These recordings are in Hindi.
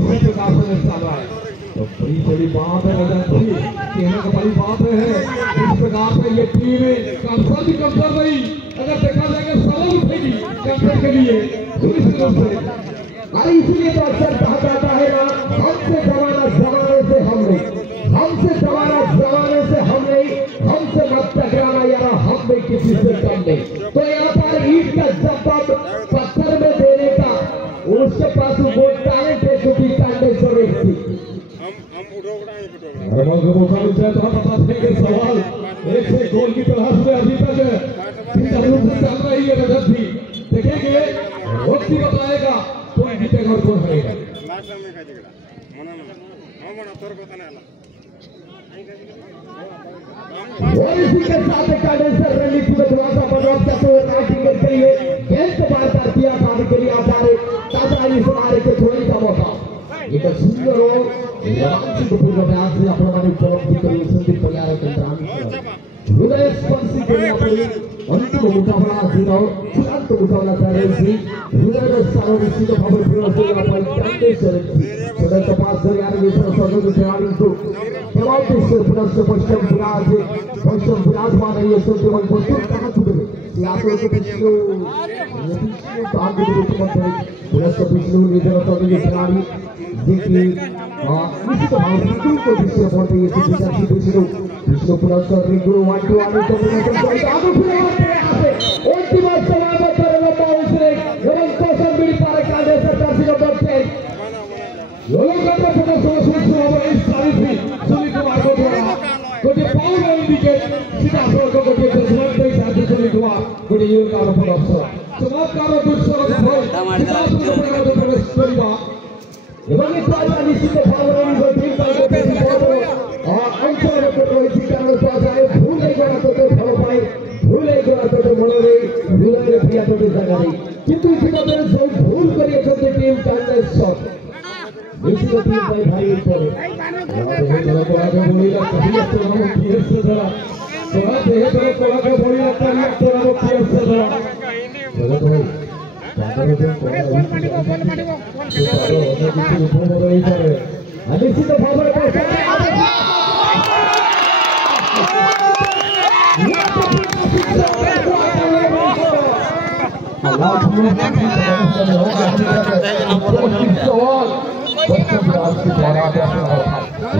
इसी प्रकार से चल रहा है तो बड़ी बात है कहने का बड़ी बात है। इस प्रकार से ये टीम कमजोर भी कमजोर रही, अगर देखा जाएगा सवाल उठेगी कमजोर के लिए इसलिए तो अक्सर कहा जाता है ना, हमसे जमाना जमाने से हम नहीं, हमसे जमाना जमाने से हम नहीं, हमसे मत टकराना यार, हम में किसी से कम नहीं। तो यहाँ पर ईट का जवाब पत्थर में देने का उसके पास वो टैलेंट है जो कि टैलेंट से थी। मौका मिल जाए तो हम बता देंगे सवाल एक से गोल की तलाश में अभी तक चल रही है रजत भी देखेंगे, वक्त ही बताएगा कौन जीतेगा और कौन हारेगा। और इसी के साथ कैडेंसर रणनीति में थोड़ा सा बदलाव करते हुए राइटिंग के लिए गेंद बार कर दिया था के लिए आचार्य ताजा इस हमारे के थोड़ी का मौका एक सुंदर और पूर्ण प्रयास से अपना माने उपलब्धि करी संदीप परियार के हृदय स्पर्शी के अंतिम मुकाबला जीरो चूड़ांत मुकाबला कर रही थी हृदय स्थानों निश्चित भाव से पर कैडेंसर सदन तपास यार ये सर्वोच्च खिलाड़ी को तमाम देश पुनः पश्चिम विराज मान रही है सोचे मन को कहां छूटे या तो पिछले काम के मुख्यमंत्री पुनः पिछले निजर के खिलाड़ी देखिए निश्चित भाव से को पिछले पड़ते ये सीधी पिछले पुनः रिंगू 1 2 आने तो आगे फिर अंतिम समाप्त करेगा बाउंसरे एवं कोसम बिड़ी पारे काले सरकार से बच्चे लोगों का तो सोच इस तारीख में सुनील कुमार को द्वारा कोई पाउंड विकेट सीधा को कोई जजमेंट दे साथी सुनील कुमार कोई ये कार पर अवसर चमत्कार दुष्कर भाई एवं इस बार निश्चित भावना में टीम का और अंचल में कोई शिकार हो जाए भूल नहीं करा तो फल पाए भूल नहीं करा तो मनोरे भूल नहीं किया तो जगह किंतु इसी का मेरे सब भूल करिए तो टीम का शॉट निश्चित टीम भाई ऊपर चलो को आगे बोली ना कभी तो हम पीएस से जरा तो देह चलो को आगे बोली ना कभी तो हम पीएस से जरा चलो भाई निश्चित भाव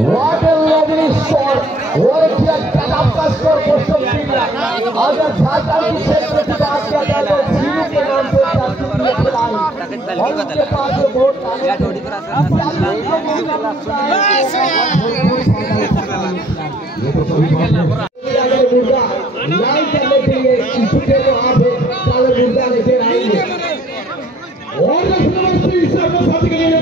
What a lovely shot! What a आपका स्कोर क्वेश्चन किया अगर झारखंड की क्षेत्र की बात किया जाए तो जीरो के नाम से और उसके पास बहुत लाइन करने के लिए इनके को आप चालक मुर्गा लेके आएंगे और साथ के लिए